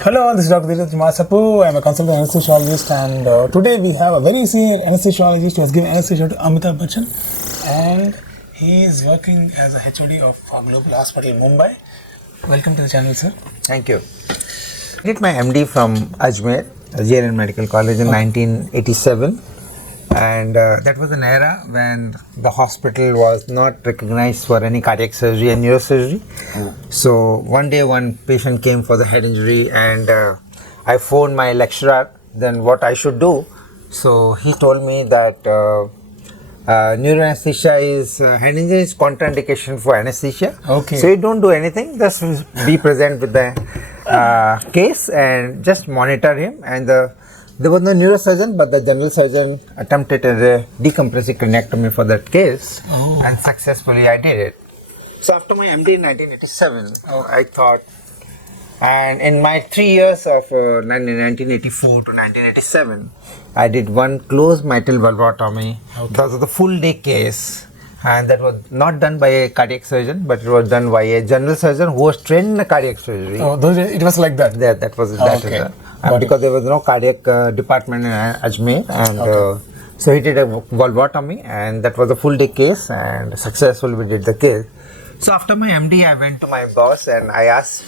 Hello, this is Dr. Masapu. I'm a consultant anesthesiologist, and today we have a very senior anesthesiologist who has given anesthesia to Amitabh Bachchan, and he is working as a HOD of Global Hospital in Mumbai. Welcome to the channel, sir. Thank you. I did my MD from Ajmer, JNN Medical College in 1987, and that was an era when the hospital was not recognized for any cardiac surgery and neurosurgery. So one day one patient came for the head injury, and I phoned my lecturer then what I should do. So he told me that neuroanesthesia is head injury is contraindication for anesthesia. Okay. So you don't do anything, just be present with the case and just monitor him. And there was no neurosurgeon, but the general surgeon attempted a decompressive craniectomy for that case, and successfully I did it. So after my MD in 1987, I thought, and in my 3 years of 1984 to 1987, I did one closed mitral valvotomy. That was the full day case, and that was not done by a cardiac surgeon, but it was done by a general surgeon who was trained in cardiac surgery. It was like that? That was that. Okay. Because there was no cardiac department in Ajmer, and so he did a valvotomy, and that was a full day case, and successfully we did the case. So after my MD, I went to my boss and I asked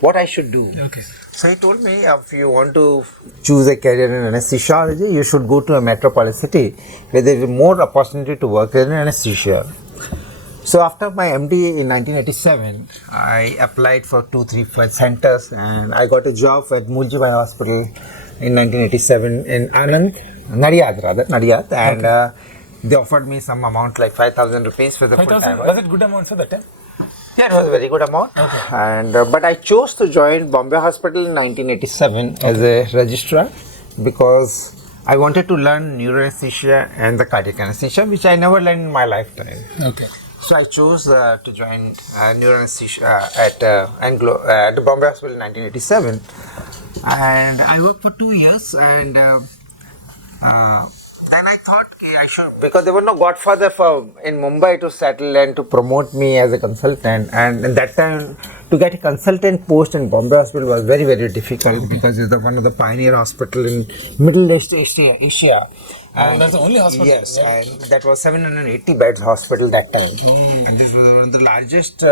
what I should do. Okay. So he told me, if you want to choose a career in anesthesiology, you should go to a metropolitan city where there is more opportunity to work in anesthesia. So after my MD in 1987, I applied for 2-3 centers, and I got a job at Muljibai Hospital in 1987 in Nadiad, and they offered me some amount like 5,000 rupees for the full time. Was it good amount for that time? Yeah, it was a very good amount. Okay. And but I chose to join Bombay Hospital in 1987 as a registrar because I wanted to learn neuroanesthesia and the cardiac anesthesia, which I never learned in my lifetime. Okay. So I chose to join neuroanesthesia at the Bombay Hospital in 1987, and I worked for 2 years, and then I thought I should, because there was no godfather in Mumbai to settle and to promote me as a consultant, and at that time to get a consultant post in Bombay Hospital was very, very difficult because it's one of the pioneer hospital in Middle East Asia. That's the only hospital? Yes, and that was 780 beds hospital that time. And this was one of the largest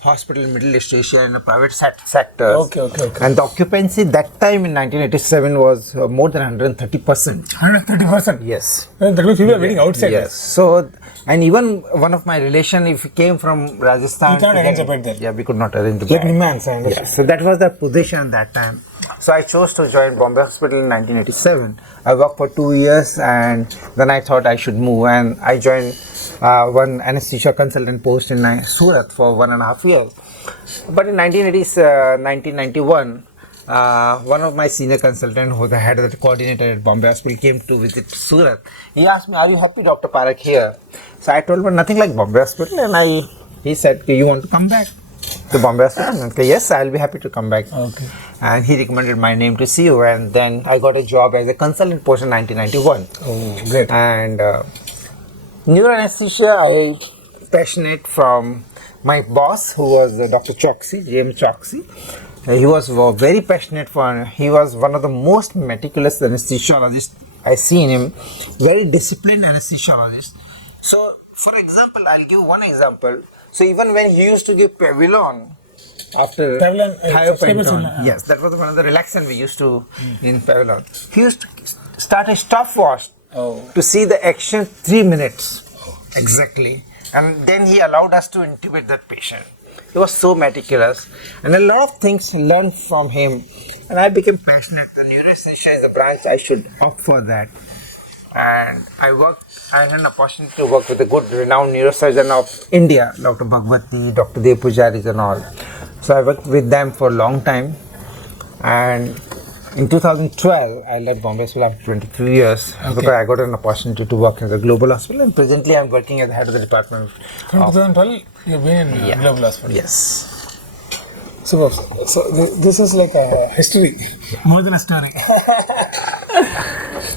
hospital in Middle East Asia in the private sector. Okay. And the occupancy that time in 1987 was more than 130%. 130%? Yes. That means people are waiting outside. Yes. So, and even one of my relation, if he came from Rajasthan, you can't arrange a bed there. Yeah, we could not arrange the Like bed. Nimans, I understand. Yes. So that was the position at that time. So I chose to join Bombay Hospital in 1987. I worked for 2 years, and then I thought I should move, and I joined one anesthesia consultant post in Surat for 1.5 years. But in 1991, one of my senior consultant, who was the head of the coordinator at Bombay Hospital, came to visit Surat. He asked me, "Are you happy, Dr. Parakh, here?" So I told him, "Nothing like Bombay Hospital," and he said, "You want to come back to Bombay Hospital?" And I said, "Yes, I'll be happy to come back." Okay. And he recommended my name to see you, and then I got a job as a consultant post in 1991. Oh, great. And neuroanesthesia, I passionate from my boss, who was Dr. Choksy, James Choksy. He was very passionate he was one of the most meticulous anesthesiologists I seen him, very disciplined anesthesiologist. So, for example, I'll give one example. So, even when he used to give Pavilon, after thiopenton, yes, that was one of the relaxant we used to in Pavilon. He used to start a stopwatch to see the action 3 minutes exactly, and then he allowed us to intubate that patient. He was so meticulous, and a lot of things learned from him, and I became passionate. The neuroanesthesia is a branch I should opt for that. And I had an opportunity to work with a good renowned neurosurgeon of India, Dr. Bhagwati, Dr. Dev Pujaris and all. So I worked with them for a long time, and in 2012 I left Bombay Hospital after 23 years because I got an opportunity to work in the global hospital, and presently I am working as the head of the department. From 2012 you have been in global hospital? Yes. So this is like a history, more than a story.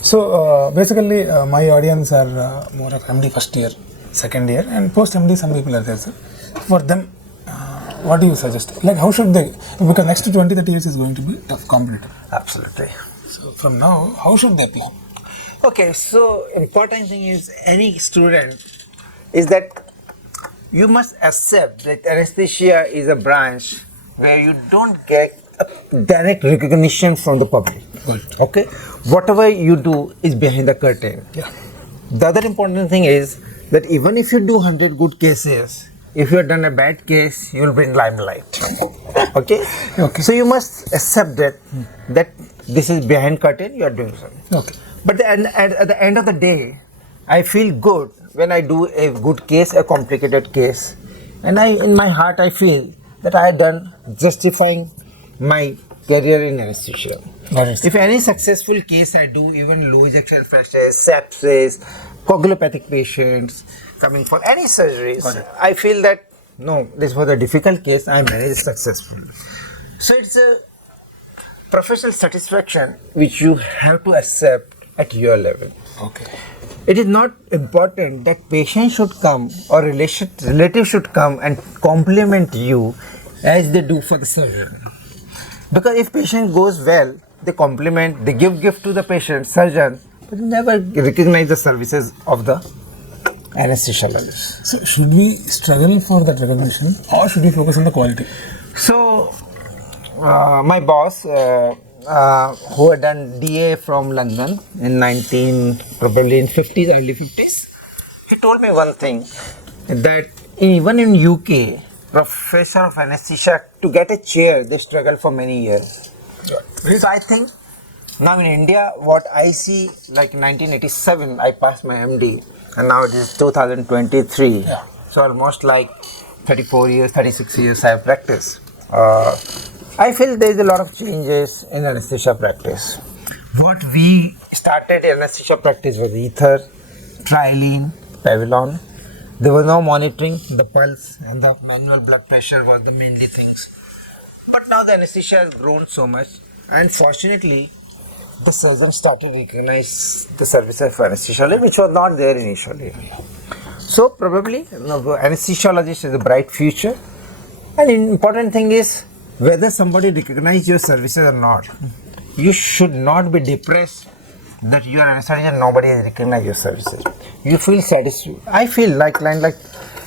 So basically my audience are more of MD first year, second year, and post MD some people are there, sir. For them, what do you suggest? Like, how should they? Because next to 20, 30 years is going to be tough, competitive. Absolutely. So from now, how should they plan? Okay, so important thing is any student is that you must accept that anesthesia is a branch where you don't get a direct recognition from the public. Good. Okay, whatever you do is behind the curtain. Yeah. The other important thing is that even if you do 100 good cases, if you have done a bad case, you will be in limelight. Okay? Okay. So you must accept that this is behind curtain, you are doing something. Okay. But at the end of the day, I feel good when I do a good case, a complicated case. And in my heart, I feel that I have done justifying my career in anesthesia. If any successful case I do, even low ejection fraction, sepsis, coagulopathic patients coming for any surgeries, I feel that no, this was a difficult case, I managed successfully. So it's a professional satisfaction which you have to accept at your level. Okay. It is not important that patient should come or relative should come and compliment you as they do for the surgeon. Because if patient goes well, they compliment, they give gift to the patient, surgeon, but they never recognize the services of the anesthesiologist. So should we struggle for that recognition, or should we focus on the quality? So, my boss, who had done DA from London in probably in 50s, early 50s, he told me one thing, that even in UK, professor of anesthesia, to get a chair, they struggle for many years. So I think now in India, what I see, like 1987, I passed my MD, and now it is 2023. Yeah. So almost like 34 years, 36 years I have practiced. I feel there is a lot of changes in anesthesia practice. What we started in anesthesia practice was ether, trilene, Pavillon. There was no monitoring, the pulse and the manual blood pressure was the mainly things. But now the anesthesia has grown so much, and fortunately, the surgeon started to recognize the services of anesthesiology, which was not there initially. So probably, anesthesiologist is a bright future. And important thing is, whether somebody recognizes your services or not, you should not be depressed that you are an anesthesiologist and nobody has recognized your services. You feel satisfied. I feel like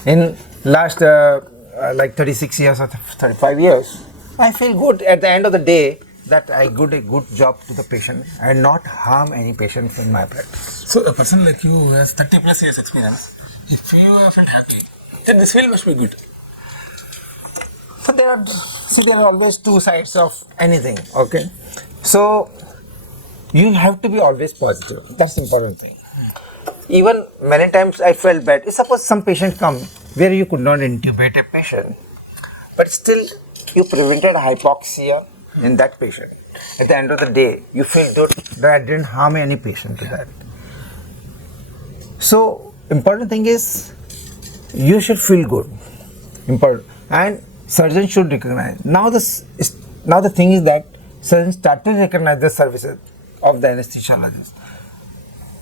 in last like 36 years or 35 years, I feel good at the end of the day that I did a good job to the patient and not harm any patient in my practice. So a person like you who has 30 plus years experience, if you have felt happy, then this field must be good. So there are always two sides of anything, okay? So you have to be always positive. That's the important thing. Even many times I felt bad. Suppose some patient come where you could not intubate a patient, but still you prevented hypoxia in that patient. At the end of the day, you feel good that I didn't harm any patient to that. So important thing is you should feel good. Important. And surgeon should recognize. Now the thing is that surgeons started to recognize the services of the anesthesiologist.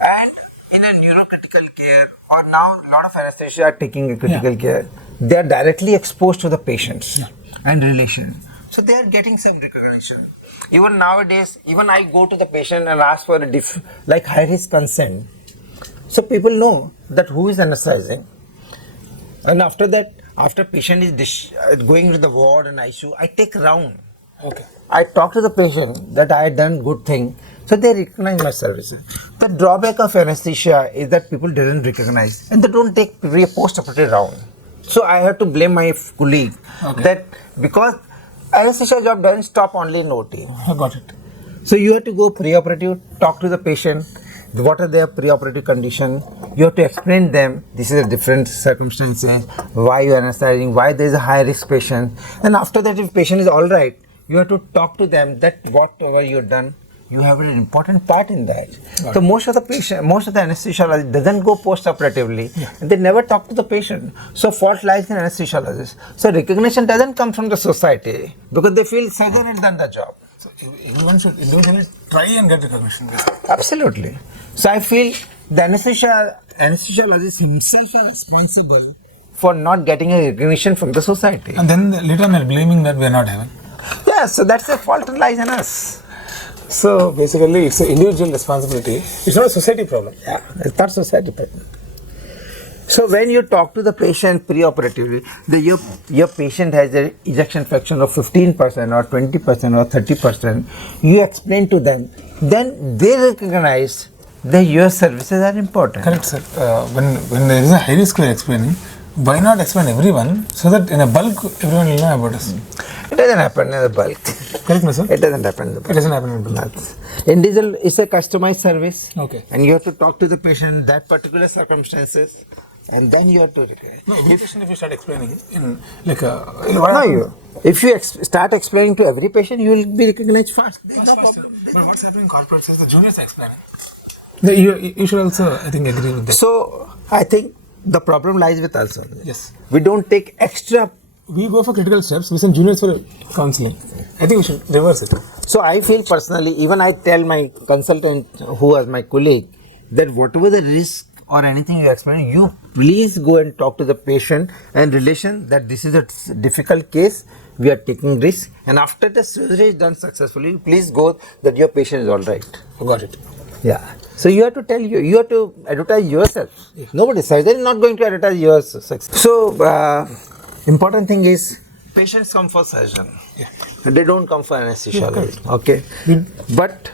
And in a neurocritical care, or now a lot of anesthesia are taking a critical care, they are directly exposed to the patients and relation. So they are getting some recognition. Even nowadays, even I go to the patient and ask for a like high risk consent. So people know that who is anesthetizing. And after that, after patient is going to the ward and ICU, I take round. Okay. I talk to the patient that I had done good thing, so they recognize my services. The drawback of anesthesia is that people didn't recognize and they don't take post-operative round. So I have to blame my colleague that because anesthesia job doesn't stop only in OT. I got it. So you have to go pre-operative, talk to the patient, what are their pre-operative condition. You have to explain them, this is a different circumstances, why you are anesthetizing, why there is a high risk patient. And after that, if patient is all right, you have to talk to them that whatever you have done, you have an important part in that. Right. So most of the anesthesiologist doesn't go post-operatively, and they never talk to the patient. So fault lies in anesthesiologist. So recognition doesn't come from the society because they feel surgeon has done the job. So everyone should individually try and get recognition. Absolutely. So I feel the anesthesiologist himself is responsible for not getting a recognition from the society. And then later on they're blaming that we are not having. Yeah, so that's the fault lies in us. So basically it's an individual responsibility. It's not a society problem. Yeah, it's not society problem. So when you talk to the patient preoperatively, your patient has an ejection fraction of 15% or 20% or 30%, you explain to them, then they recognize that your services are important. Correct, sir. When there is a high risk we are explaining, why not explain everyone so that in a bulk everyone will know about us? It doesn't happen in the bulk. Correct, no, sir? It doesn't happen in the bulk. It doesn't happen in bulk. Individual is a customized service. Okay. And you have to talk to the patient in that particular circumstances, and then you have to recognize. No, every patient if you start explaining in like If you start explaining to every patient, you will be recognized fast. But what's happening in corporates is the juniors are explaining. You should also, I think, agree with that. So I think the problem lies with us. Yes. We don't take extra. We go for critical steps, we send juniors for counseling. I think we should reverse it. So I feel personally, even I tell my consultant who was my colleague, that whatever the risk or anything you explain, you please go and talk to the patient and relation that this is a difficult case, we are taking risk, and after the surgery is done successfully, please go that your patient is all right. Got it. Yeah. So you have to tell you have to advertise yourself. Yeah. Nobody, surgeon is not going to advertise your success. So important thing is patients come for surgeon. Yeah. They don't come for anesthesiology. Yeah, okay. But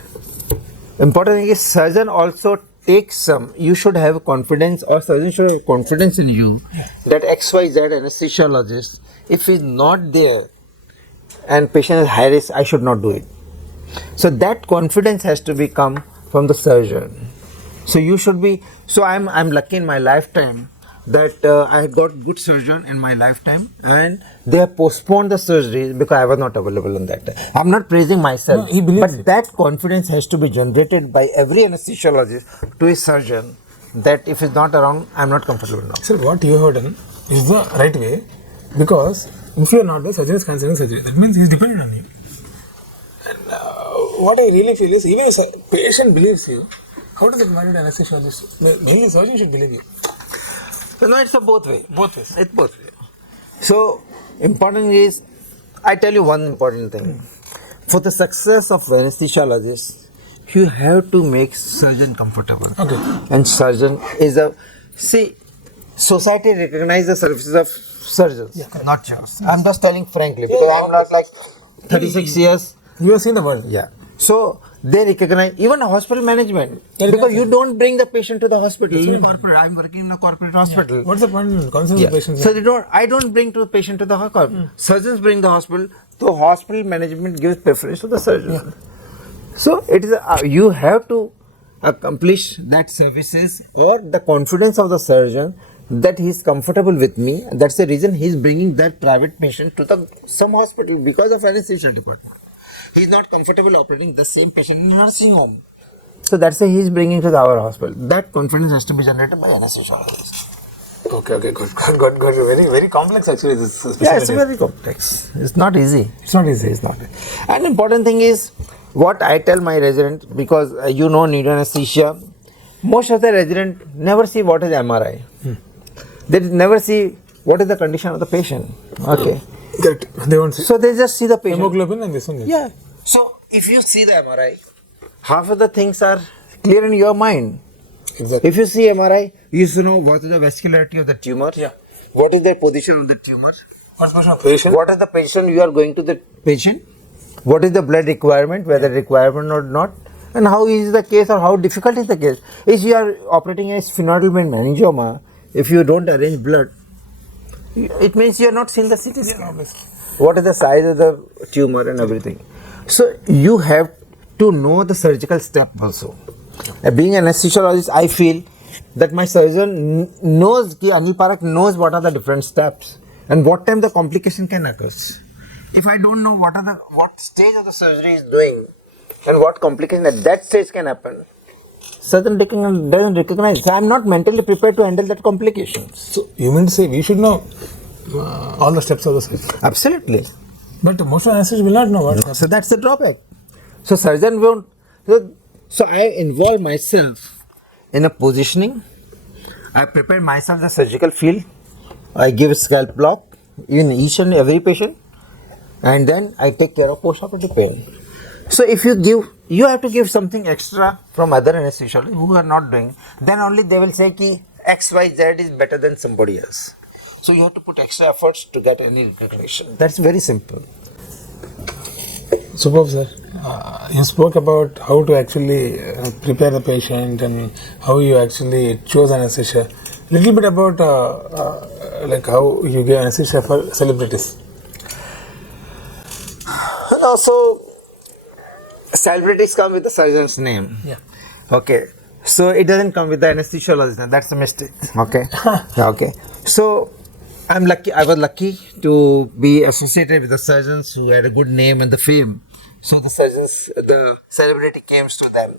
important thing is surgeon also takes some. You should have confidence, or surgeon should have confidence in you that XYZ anesthesiologist, if he's not there and patient is high risk, I should not do it. So that confidence has to become from the surgeon. So you should be. So I'm lucky in my lifetime that I got good surgeon in my lifetime, and they have postponed the surgery because I was not available on that time. I'm not praising myself, but that confidence has to be generated by every anesthesiologist to a surgeon that if he's not around, I'm not comfortable now. Sir, what you have done is the right way, because if you are not there, surgeon is considering surgery. That means he is dependent on you. And what I really feel is, even if a patient believes you, how does it matter to anesthesiologist? Mainly surgeon should believe you. No, it's a both way. Both ways. It's both way. So, important is, I tell you one important thing. For the success of anesthesiologist, you have to make surgeon comfortable. Okay. And surgeon is society recognizes the services of surgeons, not yours. I'm just telling frankly, because I'm not like 36 years. You have seen the world. Yeah. So they recognize even hospital management, because you don't bring the patient to the hospital. In corporate, I'm working in a corporate hospital. What's the point in consulting patients? So I don't bring the patient to the hospital. Surgeons bring the hospital. So hospital management gives preference to the surgeon. Yeah. So it is you have to accomplish that services or the confidence of the surgeon that he is comfortable with me. That's the reason he is bringing that private patient to some hospital because of anesthesia department. He is not comfortable operating the same patient in a nursing home. So that's why he is bringing to our hospital. That confidence has to be generated by anesthesiologist. Okay, good. Very, very complex actually. This specialty. Yeah, it's very complex. It's not easy. It's not easy. It's not. And important thing is what I tell my resident, because need anesthesia. Most of the resident never see what is MRI. They never see what is the condition of the patient. Okay. They won't see. So they just see the patient. Hemoglobin and this one. Yeah. So if you see the MRI, half of the things are clear in your mind. Exactly. If you see MRI, you should know what is the vascularity of the tumor. Yeah. What is the position of the tumor? What's the position of patient? What is the position you are going to the patient? What is the blood requirement, whether requirement or not? And how is the case or how difficult is the case? If you are operating a sphenoidal vein meningioma, if you don't arrange blood, it means you are not seeing the CT scan. What is the size of the tumor and everything. So you have to know the surgical step also. Being an anesthesiologist, I feel that my surgeon knows, Anil Parak knows what are the different steps and what time the complication can occur. If I don't know what stage of the surgery is doing and what complication at that stage can happen, surgeon doesn't recognize. So I am not mentally prepared to handle that complications. So you mean to say we should know all the steps of the surgery? Absolutely. But most of the anesthesiologists will not know what. So that's the drawback. So surgeon won't. So I involve myself in a positioning. I prepare myself the surgical field. I give scalp block in each and every patient, and then I take care of post-operative pain. So if you have to give something extra from other anesthesiologists who are not doing, then only they will say ki XYZ is better than somebody else. So you have to put extra efforts to get any recognition. That's very simple. Superb, sir. You spoke about how to actually prepare the patient and how you actually chose anesthesia. Little bit about like how you give anesthesia for celebrities. No, so celebrities come with the surgeon's name. Yeah. Okay. So it doesn't come with the anesthesiologist name. That's a mistake. Okay. Okay. So I was lucky to be associated with the surgeons who had a good name and the fame. So the celebrity came to them.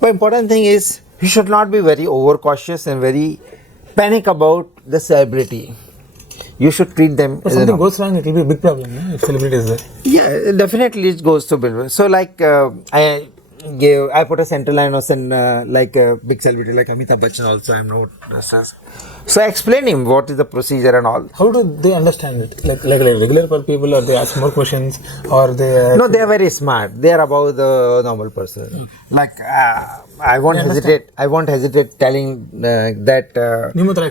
But important thing is, you should not be very overcautious and very panic about the celebrity. You should treat them. If something goes wrong, it will be a big problem, no? If celebrity is there. Yeah, definitely it goes to big. So like I put a central line like a big celebrity like Amitabh Bachchan also. I'm not. So I explain him what is the procedure and all. How do they understand it? Like regular people, or they ask more questions, or they? No, they are very smart. They are above the normal person. Like I won't hesitate telling that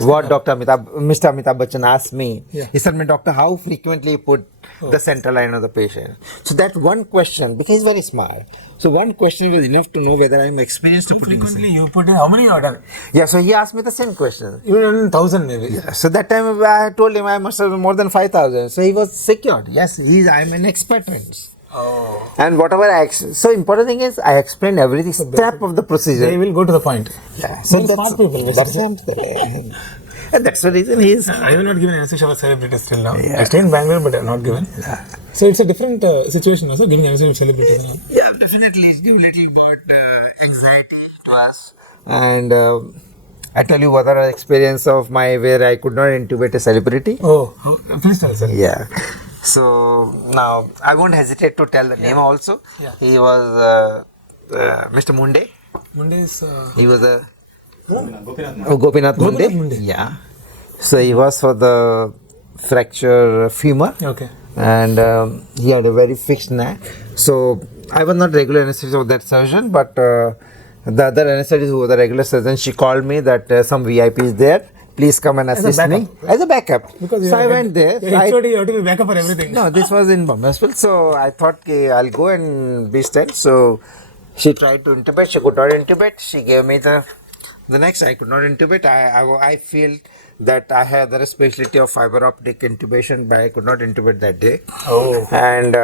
what Mr. Amitabh Bachchan asked me. Yeah. He said, "My doctor, how frequently you put the central line of the patient?" So that one question, because he's very smart. So one question was enough to know whether I'm experienced to putting. Frequently, you put in how many order? Yeah, so he asked me the same question. You done 1,000 maybe. Yeah, so that time I told him I must have more than 5,000. So he was secured. Yes, I'm an expert. Oh. And whatever so important thing is I explained every step of the procedure. They will go to the point. Yeah. So smart people. And that's the reason he is. I have not given anesthesia for celebrities till now. Yeah. I stay in Bangalore, but I have not given. Yeah. So it's a different situation also, giving anesthesia for celebrities. Yeah, definitely it's a little bit anxiety to us. And I tell you what other experience of my where I could not intubate a celebrity. Oh, please tell us. Sir. Yeah. So now I won't hesitate to tell the name also. Yeah. He was Mr. Munde. Munde is. He was a Gopinath Munde. Yeah. So he was for the fracture femur. Okay. And he had a very fixed neck. So I was not regular anesthetist of that surgeon, but the other anesthetist who was the regular surgeon, she called me that some VIP is there. Please come and assist me as a backup. Because so I went there. You have to be backup for everything. No, this was in Bombay Hospital. So I thought I'll go and be stand. So she tried to intubate. She could not intubate. She gave me the next. I could not intubate. I feel that I had the specialty of fiber optic intubation, but I could not intubate that day. Oh. And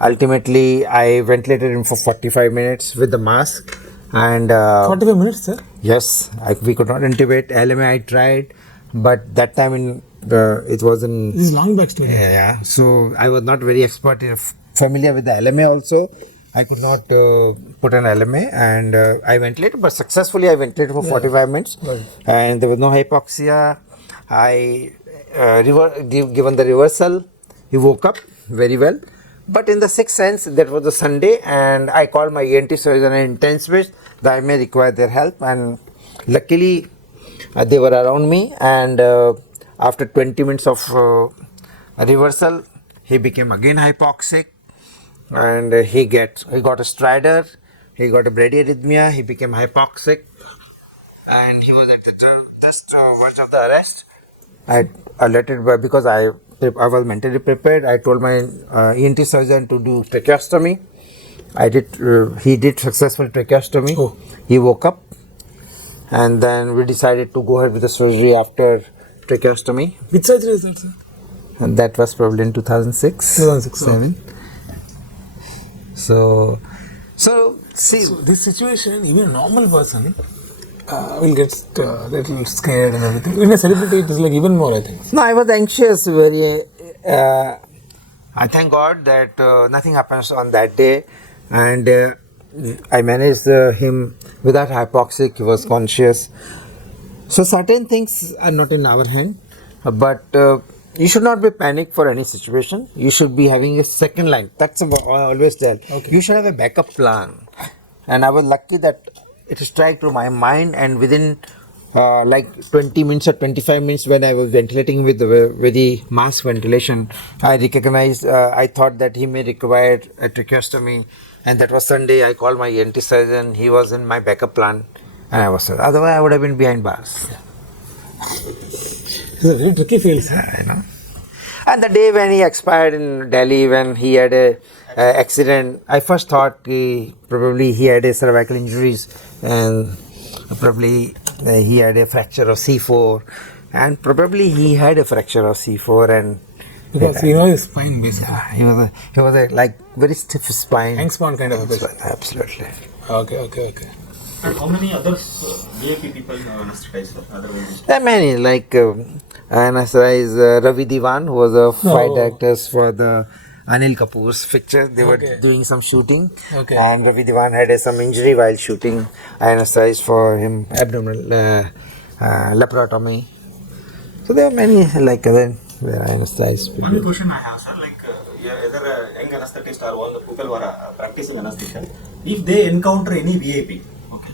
ultimately, I ventilated him for 45 minutes with the mask. And 45 minutes, sir? Yes, we could not intubate. LMA I tried, but that time it wasn't. This is long back story. Yeah. So I was not very familiar with the LMA also. I could not put an LMA, and I ventilated, but successfully I ventilated for 45 minutes. Right. And there was no hypoxia. I given the reversal. He woke up very well. But in the sixth sense, that was a Sunday, and I called my ENT surgeon and intensivist that I may require their help. And luckily, they were around me. And after 20 minutes of reversal, he became again hypoxic, and he got a stridor, he got a bradyarrhythmia, he became hypoxic, and he was at the just verge of the arrest. I alerted because I was mentally prepared. I told my ENT surgeon to do tracheostomy. He did successful tracheostomy. Oh. He woke up, and then we decided to go ahead with the surgery after tracheostomy. Which surgery is that, sir? And that was probably in 2006. 2006. So see, So this situation, even a normal person will get little scared and everything. In a celebrity, it is like even more, I think. No, I was anxious. Very. I thank God that nothing happens on that day, and I managed him without hypoxic. He was conscious. So certain things are not in our hand, but you should not be panicked for any situation. You should be having a second line. That's what I always tell. Okay. You should have a backup plan. And I was lucky that it struck to my mind, and within like 20 minutes or 25 minutes when I was ventilating with the very mass ventilation, I recognized, I thought that he may require a tracheostomy, and that was Sunday. I called my ENT surgeon, he was in my backup plan, and I was, otherwise I would have been behind bars. It's a very tricky field, sir. I know. And the day when he expired in Delhi, when he had a accident, I first thought probably he had a cervical injuries, and probably he had a fracture of C4, and probably he had a fracture of C4, and Because you know his spine basically. he was a like very stiff spine. Hangspon kind of a patient. Absolutely. Okay. And how many others VIP people anesthetized? Other ones? There are many, like anesthetized Ravi Diwan, who was a flight actors for the Anil Kapoor's picture. They were doing some shooting, and Ravi Diwan had some injury while shooting. I anesthetized for him abdominal laparotomy. So there are many like other anesthetized. One question I have, sir, like either a young anesthetist or one of the people who are practicing anesthesia, if they encounter any VIP, okay,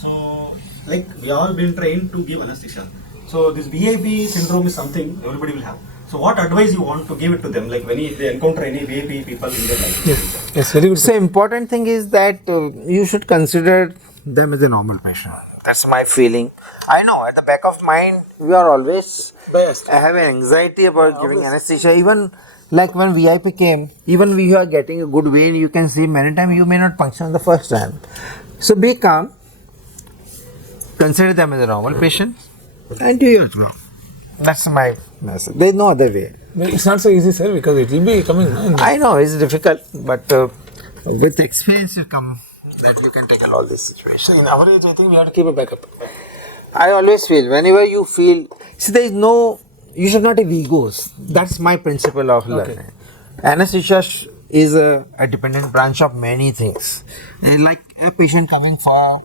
so like we all been trained to give anesthesia. So this VIP syndrome is something everybody will have. So what advice you want to give it to them, like when they encounter any VIP people in their life? Yes, very good. So important thing is that you should consider them as a normal patient. That's my feeling. I know at the back of mind we are always Biased. I have an anxiety about giving anesthesia. Even like when VIP came, even when you are getting a good vein, you can see many times you may not function the first time. So be calm. Consider them as a normal patient and do your job. That's my message. There is no other way. But it's not so easy, sir, because it will be coming. I know it's difficult, but with experience you come that you can tackle all these situations. So in our age, I think we have to keep a backup. I always feel whenever you feel, see, there is no, you should not have egos. That's my principle of learning. Anesthesia is a dependent branch of many things. Like a patient coming for a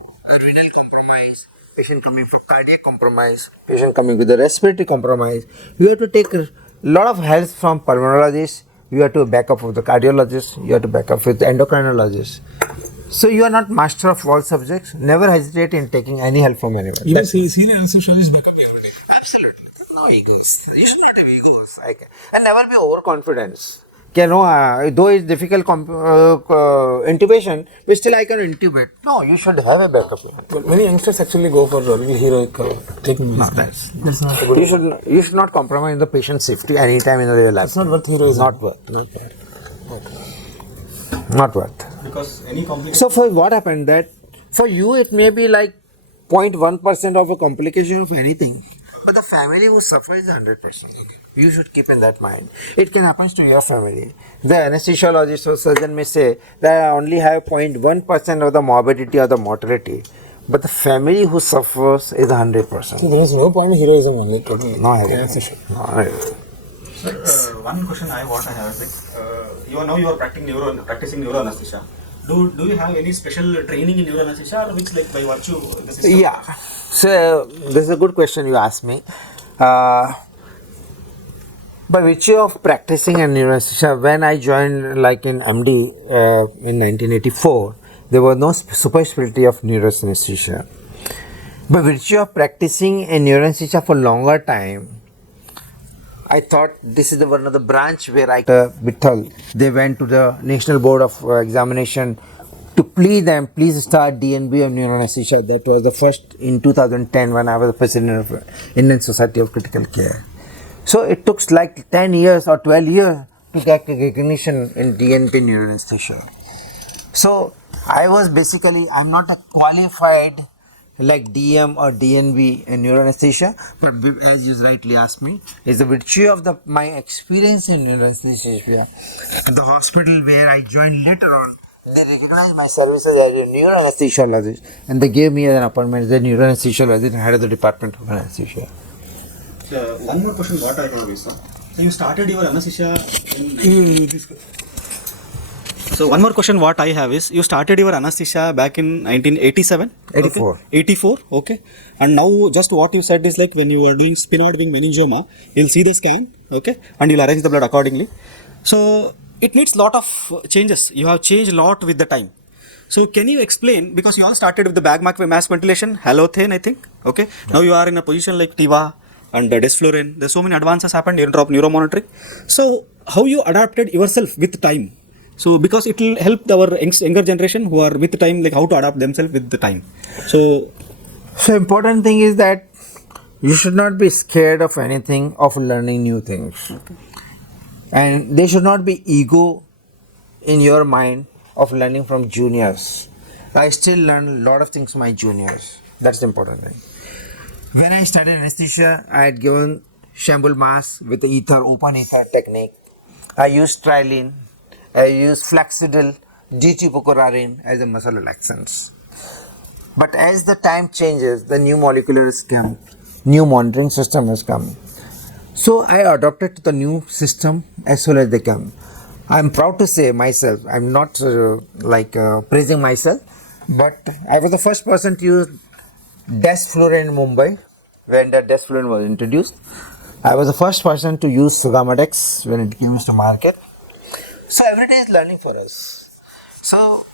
renal compromise, patient coming for cardiac compromise, patient coming with a respiratory compromise. You have to take a lot of help from pulmonologists. You have to back up with the cardiologist. You have to back up with the endocrinologist. So you are not master of all subjects. Never hesitate in taking any help from anyone. Even senior anesthesiologist backup every day. Absolutely. No egos. You should not have egos. And never be overconfidence. Though it's difficult intubation, but still I can intubate. No, you should have a backup plan. But many youngsters actually go for really heroic taking No, risks. that's not a good. You should not compromise the patient's safety anytime in their life. It's not worth heroism. Not worth. Not worth. Because any complication. So for what happened that for you it may be like 0.1% of a complication of anything, but the family who suffers is 100%. You should keep in that mind. It can happen to your family. The anesthesiologist or surgeon may say that I only have 0.1% of the morbidity or the mortality, but the family who suffers is 100%. So there is no point in heroism only, totally. No idea. Anesthesia. No idea. Sir, one question I want to have is like, you are practicing neuro anesthesia. Do you have any special training in neuro anesthesia, or which like by virtue the system? Yeah. So this is a good question you asked me. By virtue of practicing in neuro anesthesia, when I joined like in MD in 1984, there was no super specialty of neuro anesthesia. By virtue of practicing in neuro anesthesia for longer time, I thought this is one of the branch where I Vittal. They went to the National Board of Examination to plead them, please start DNB of neuro anesthesia. That was the first in 2010 when I was the president of Indian Society of Critical Care. So it took like 10 years or 12 years to get recognition in DNB neuro anesthesia. So I was basically, I'm not a qualified like DM or DNB in neuro anesthesia, but as you rightly asked me, is the virtue of my experience in neuro anesthesia. At the hospital where I joined later on, they recognized my services as a neuro anesthesiologist, and they gave me an appointment as a neuro anesthesiologist and head of the department of anesthesia. One more question what I have is, so you started your anesthesia in... So one more question what I have is, you started your anesthesia back in 1987? 84. Okay. 84, okay. And now just what you said is like when you are doing sphenoid wing meningioma, you'll see the scan, okay, and you'll arrange the blood accordingly. So it needs lot of changes. You have changed a lot with the time. So can you explain, because you all started with the bag mask ventilation, halothane, I think. Okay. Now you are in a position like TIVA and desflurane. There's so many advances happened, neuromonitoring. So how you adapted yourself with time? So because it will help our younger generation who are with time, like how to adapt themselves with the time. So important thing is that you should not be scared of anything, of learning new things. And there should not be ego in your mind of learning from juniors. I still learn a lot of things from my juniors. That's the important thing. When I studied anesthesia, I had given shambul mask with the open ether technique. I used trilene, I used flaxidil, DT-bucorarin as a muscle relaxants. But as the time changes, the new moleculars come, new monitoring system has come. So I adopted to the new system as soon as they come. I'm proud to say myself, I'm not praising myself, but I was the first person to use desflurane in Mumbai when the desflurane was introduced. I was the first person to use Sugamadex when it came to market. So every day is learning for us. So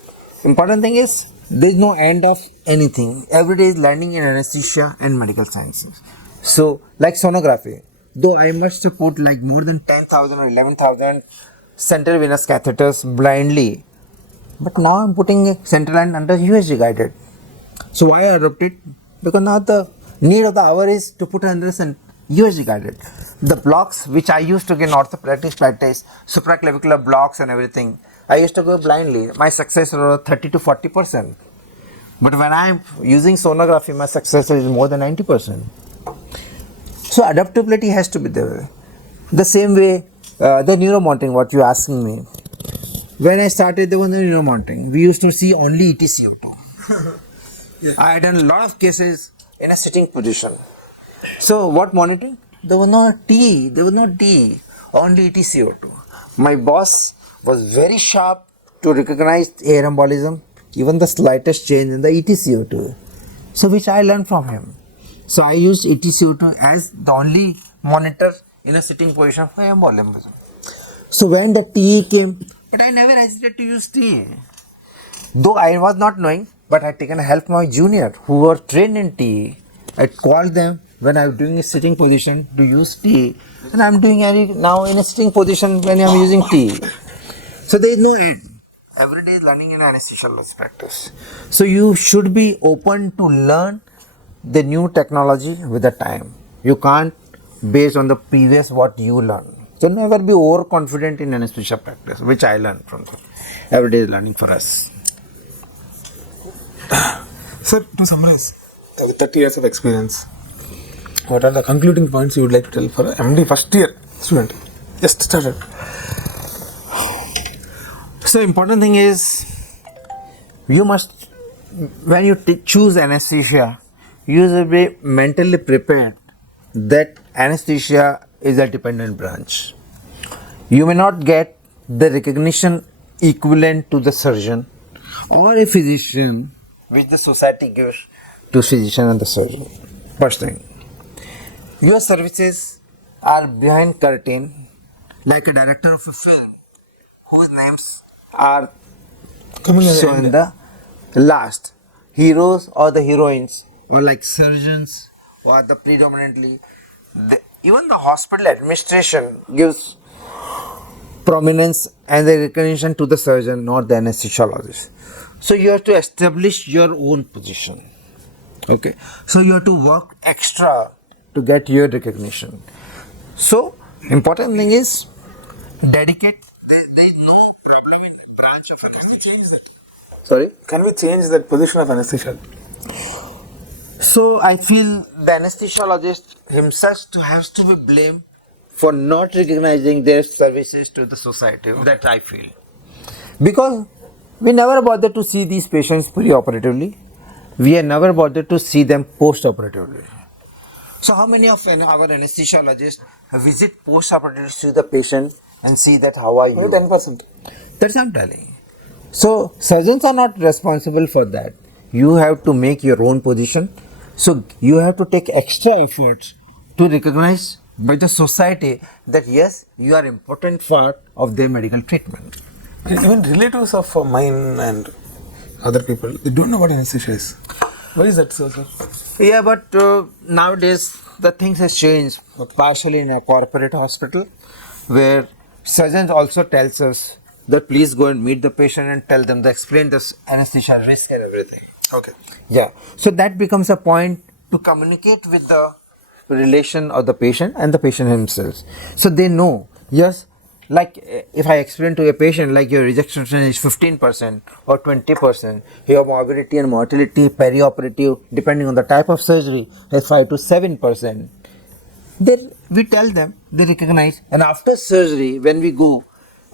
important thing is there is no end of anything. Every day is learning in anesthesia and medical sciences. So like sonography, though I must have put like more than 10,000 or 11,000 central venous catheters blindly, but now I'm putting central line under USG guided. So why I adopt it? Because now the need of the hour is to put under USG guided. The blocks which I used to get in orthopedic practice, supraclavicular blocks and everything, I used to go blindly. My success was 30 to 40%. But when I'm using sonography, my success is more than 90%. So adaptability has to be there. The same way, the neuromonitoring, what you're asking me. When I started, there was no neuromonitoring. We used to see only ETCO2. Yeah. I had done a lot of cases in a sitting position. So what monitoring? There was no T, there was no D, only ETCO2. My boss was very sharp to recognize air embolism, even the slightest change in the ETCO2. So which I learned from him. So I used ETCO2 as the only monitor in a sitting position for embolism. So when the TE came, but I never hesitated to use TE. Though I was not knowing, but I had taken help from my junior who were trained in TE. I called them when I was doing a sitting position to use TE, and I'm doing it now in a sitting position when I'm using TE. So there is no end. Every day is learning in anesthesiologist practice. So you should be open to learn the new technology with the time. You can't base on the previous what you learn. So never be overconfident in anesthesia practice, which I learned from them. Every day is learning for us. So to summarize, with 30 years of experience, what are the concluding points you would like to tell for an MD first year student? Just started. So important thing is, you must, when you choose anesthesia, you should be mentally prepared that anesthesia is a dependent branch. You may not get the recognition equivalent to the surgeon or a physician which the society gives to physician and the surgeon. First thing, your services are behind curtain like a director of a film whose names are shown in the last. Heroes or the heroines or like surgeons or the predominantly even the hospital administration gives prominence and the recognition to the surgeon, not the anesthesiologist. So you have to establish your own position. Okay, so you have to work extra to get your recognition. So important thing is dedicate. There is no problem in the branch of anesthesia. Sorry, Can we change that position of anesthesia? so I feel the anesthesiologist himself has to be blamed for not recognizing their services to the society. That I feel, because we never bother to see these patients pre-operatively. We are never bothered to see them post-operatively. So how many of our anesthesiologists visit post-operatively to see the patient and see that how are you? Only 10%. That's what I'm telling. So surgeons are not responsible for that. You have to make your own position. So you have to take extra efforts to recognize by the society that yes, you are important part of their medical treatment. And even relatives of mine and other people, they don't know what anesthesia is. Why is that so, sir? Yeah, but nowadays the things has changed. Partially in a corporate hospital, where surgeons also tells us that please go and meet the patient and tell them, explain this anesthesia risk and everything. Okay. Yeah. So that becomes a point to communicate with the relation of the patient and the patient himself. So they know, yes, like if I explain to a patient like your rejection rate is 15% or 20%, your morbidity and mortality perioperative, depending on the type of surgery, is 5 to 7%. Then we tell them, they recognize, and after surgery, when we go,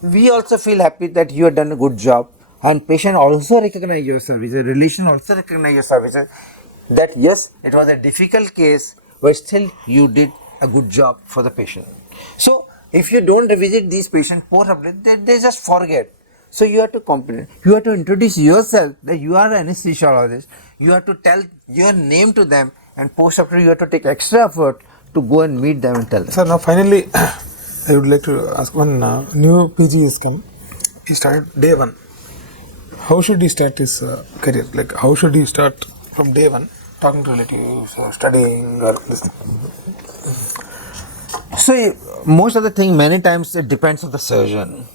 we also feel happy that you have done a good job, and patient also recognize your services, relation also recognize your services, that yes, it was a difficult case, but still you did a good job for the patient. So if you don't revisit these patients post-operatively, they just forget. So you have to compliment, you have to introduce yourself that you are an anesthesiologist, you have to tell your name to them, and post-operatively you have to take extra effort to go and meet them and tell them. Sir, now finally, I would like to ask one new PG has come. He started day one. How should he start his career? Like, how should he start from day one? Talking to relatives, studying, or this thing. So most of the thing, many times it depends on the surgeon.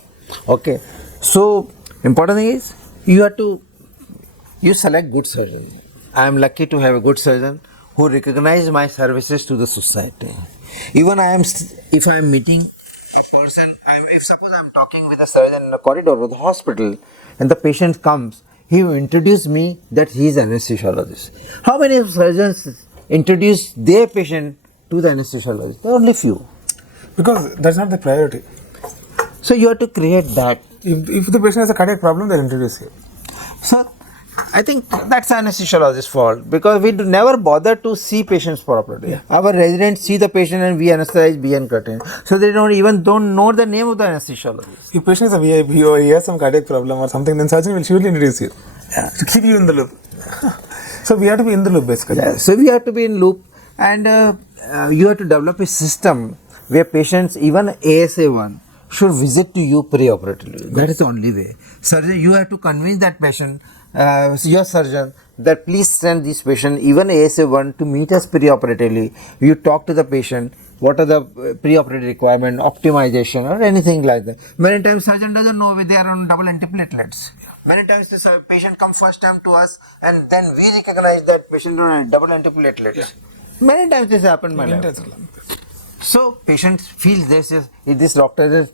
Okay. So important thing is you select good surgeon. I am lucky to have a good surgeon who recognize my services to the society. Even if I am meeting a person, if suppose I am talking with a surgeon in the corridor of the hospital and the patient comes, he will introduce me that he is an anesthesiologist. How many surgeons introduce their patient to the anesthesiologist? There are only few. Because that's not the priority. So you have to create that. If the patient has a cardiac problem, they'll introduce you. So I think that's an anesthesiologist's fault, because we never bother to see patients properly. Yeah. Our residents see the patient and we anesthetize beyond curtain. So they don't know the name of the anesthesiologist. If patient is a VIP or he has some cardiac problem or something, then surgeon will surely introduce you. Yeah. To keep you in the loop. So we have to be in the loop basically. Yeah. So we have to be in loop, and you have to develop a system where patients, even ASA1, should visit to you pre-operatively. That is the only way. Surgeon, you have to convince that patient, your surgeon, that please send this patient, even ASA1, to meet us pre-operatively. You talk to the patient, what are the pre-operative requirement, optimization, or anything like that. Many times surgeon doesn't know whether they are on double antiplatelets. Many times this patient come first time to us, and then we recognize that patient on double antiplatelets. Yeah. Many times this happened, my life. So patients feel this doctor is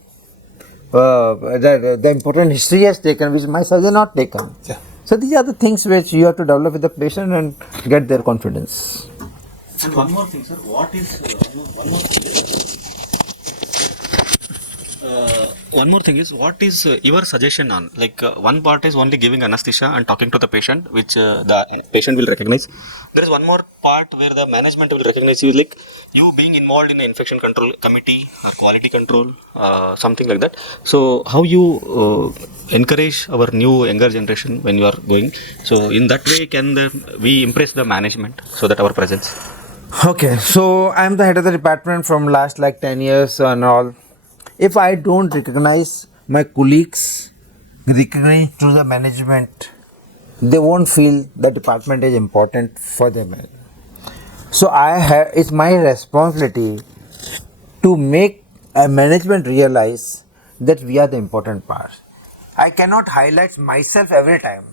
the important history has taken, which my surgeon not taken. Yeah. So these are the things which you have to develop with the patient and get their confidence. And one more thing, sir. What is one more thing is, one more thing is, what is your suggestion on, like one part is only giving anesthesia and talking to the patient, which the patient will recognize. There is one more part where the management will recognize you, like you being involved in the infection control committee or quality control, something like that. So how you encourage our new younger generation when you are going? So in that way, can we impress the management so that our presence? Okay, so I am the head of the department from last like 10 years and all. If I don't recognize my colleagues, recognize to the management, they won't feel the department is important for them. So it's my responsibility to make a management realize that we are the important part. I cannot highlight myself every time.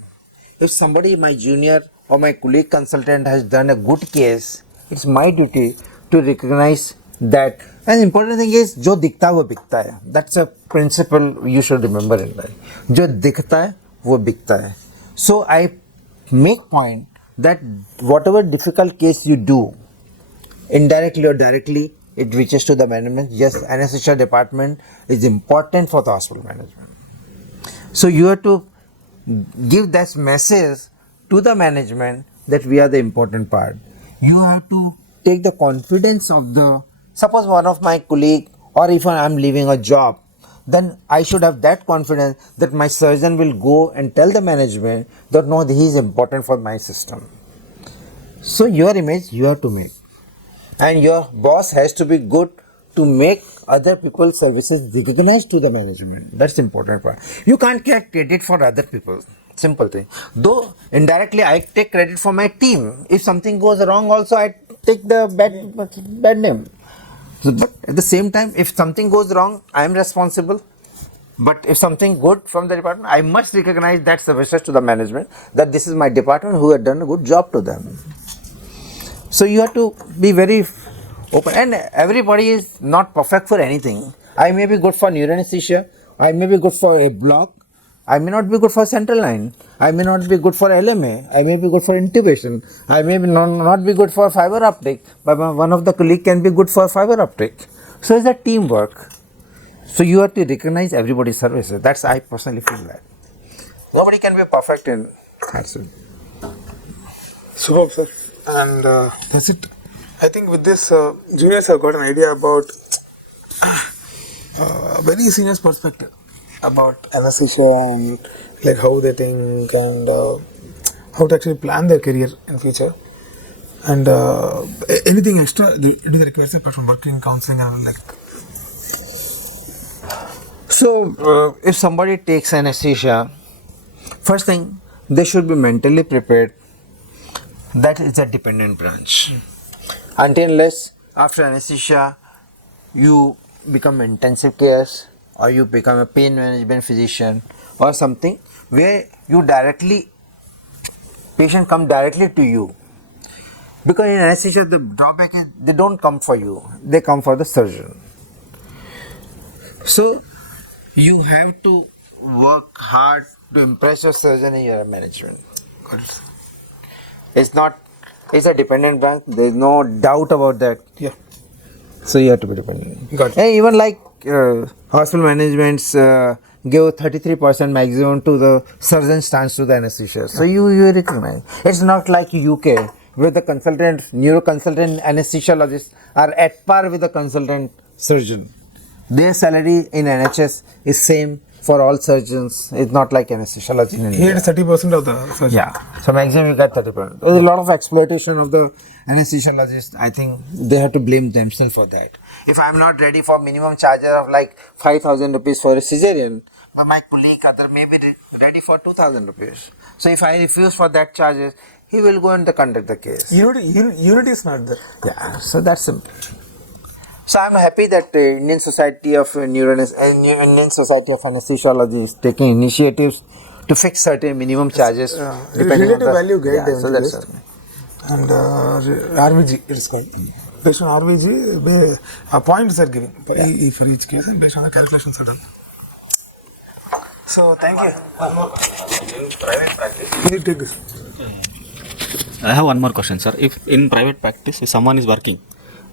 If somebody, my junior or my colleague consultant has done a good case, it's my duty to recognize that. And important thing is, जो दिखता है वो बिकता है. That's a principle you should remember in life. जो दिखता है वो बिकता है. So I make point that whatever difficult case you do, indirectly or directly, it reaches to the management. Yes, anesthesia department is important for the hospital management. So you have to give that message to the management that we are the important part. You have to take the confidence of the, suppose one of my colleague, or if I am leaving a job, then I should have that confidence that my surgeon will go and tell the management that no, he is important for my system. So your image you have to make, and your boss has to be good to make other people's services recognized to the management. That's the important part. You can't get credit for other people. Simple thing. Though indirectly I take credit for my team. If something goes wrong also I take the bad name. So, but at the same time, if something goes wrong, I am responsible. But if something good from the department, I must recognize that services to the management, that this is my department who had done a good job to them. So you have to be very open, and everybody is not perfect for anything. I may be good for neuroanesthesia, I may be good for a block, I may not be good for central line, I may not be good for LMA, I may be good for intubation, I may not be good for fiber optic, but one of the colleague can be good for fiber optic. So it's a teamwork. So you have to recognize everybody's services. That's I personally feel that. Nobody can be perfect in that. Superb, sir. And that's it. I think with this, juniors have got an idea about very seniors' perspective about anesthesia and like how they think and how to actually plan their career in future. And anything extra do they require apart from working, counseling, and like. So, if somebody takes anesthesia, first thing, they should be mentally prepared that it's a dependent branch. Until unless after anesthesia, you become intensive cares or you become a pain management physician or something where you directly, patient come directly to you. Because in anesthesia, the drawback is they don't come for you, they come for the surgeon. So, you have to work hard to impress your surgeon and your management. It's a dependent branch, there's no doubt about that. Yeah. So you have to be dependent. Got it. And even like hospital managements give 33% maximum to the surgeon stands to the anesthesia. So you recognize. It's not like UK where the consultant, neuroconsultant anesthesiologists are at par with the consultant surgeon. Their salary in NHS is same for all surgeons. It's not like anesthesiology in India. Here it's 30% of the surgeon. Yeah. So maximum you get 30%. There's a lot of exploitation of the anesthesiologists. I think they have to blame themselves for that. If I'm not ready for minimum charges of like 5,000 rupees for a cesarean, but my colleague other may be ready for 2,000 rupees. So if I refuse for that charges, he will go and conduct the case. Unity is not there. Yeah. So that's simple. So I'm happy that the Indian Society of Indian Society of Anesthesiology is taking initiatives to fix certain minimum charges. Relative value guide. Yeah, so that's it. And RVG it is called. Based on RVG, points are given for each case and based on the calculations are done. So thank you. One more question. In private practice, You take this. I have one more question, sir. If in private practice, if someone is working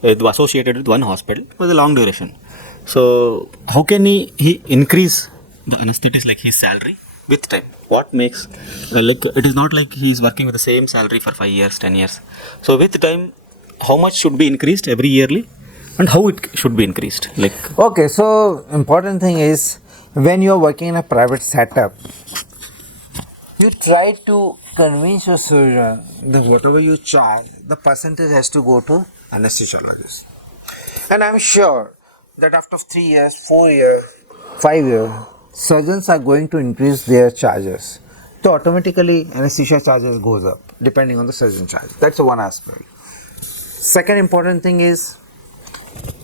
associated with one hospital for the long duration, so how can he increase the anesthetist like his salary with time? What makes like it is not like he is working with the same salary for 5 years, 10 years. So with time, how much should be increased every yearly, and how it should be increased? Like Okay, so important thing is when you are working in a private setup, you try to convince your surgeon that whatever you charge, the percentage has to go to anesthesiologist. And I'm sure that after 3 years, 4 years, 5 years, surgeons are going to increase their charges. So automatically anesthesia charges goes up depending on the surgeon charge. That's one aspect. Second important thing is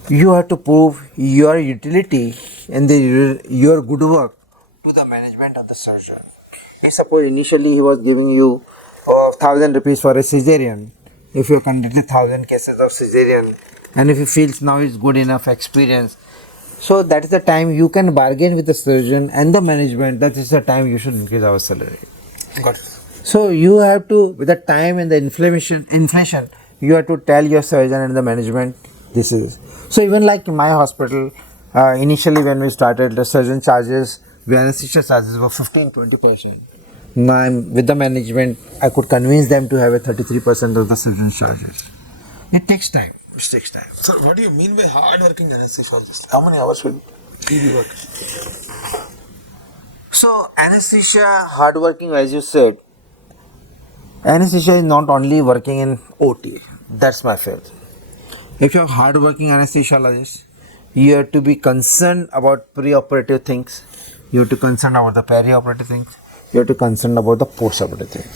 you have to prove your utility and your good work to the management of the surgeon. If suppose initially he was giving you 1,000 rupees for a cesarean, if you conduct 1,000 cases of cesarean, and if he feels now it's good enough experience, so that is the time you can bargain with the surgeon and the management. That is the time you should increase our salary. Got it. So you have to, with the time and the inflation, you have to tell your surgeon and the management this is. So even like in my hospital, initially when we started, the surgeon charges, the anesthesia charges were 15-20%. Now with the management, I could convince them to have a 33% of the surgeon charges. It takes time. It takes time. So what do you mean by hard-working anesthesiologist? How many hours will he be working? So anesthesia, hardworking as you said, anesthesia is not only working in OT. That's my faith. If you're a hardworking anesthesiologist, you have to be concerned about pre-operative things. You have to concern about the peri-operative things. you have to concern about the post-operative.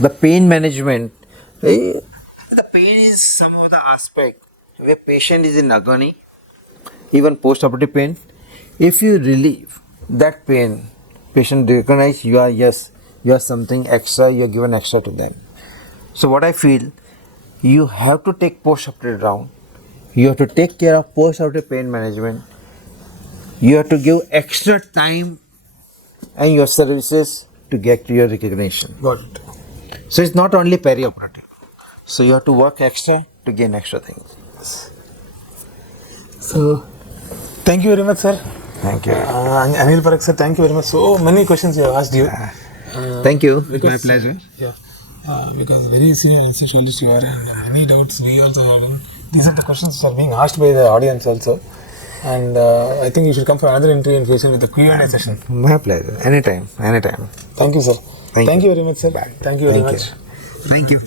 The pain management, the pain is some of the aspect where patient is in agony, even post-operative pain. If you relieve that pain, patient recognize you are something extra, you are given extra to them. So what I feel, you have to take post-operative round, you have to take care of post-operative pain management, you have to give extra time and your services to get your recognition. Got it. So it's not only perioperative. So you have to work extra to gain extra things. So, thank you very much, sir. Thank you. Anil Parakh sir, thank you very much. So many questions you have asked you. Thank you. Because- My pleasure. Yeah. Because very senior anesthesiologist you are, and many doubts we also having. These are the questions which are being asked by the audience also. And I think you should come for another interview in future with the Q&A session. My pleasure. Anytime. Thank you, sir. Thank Thank you. you very much, sir. Thank you very much. Thank you.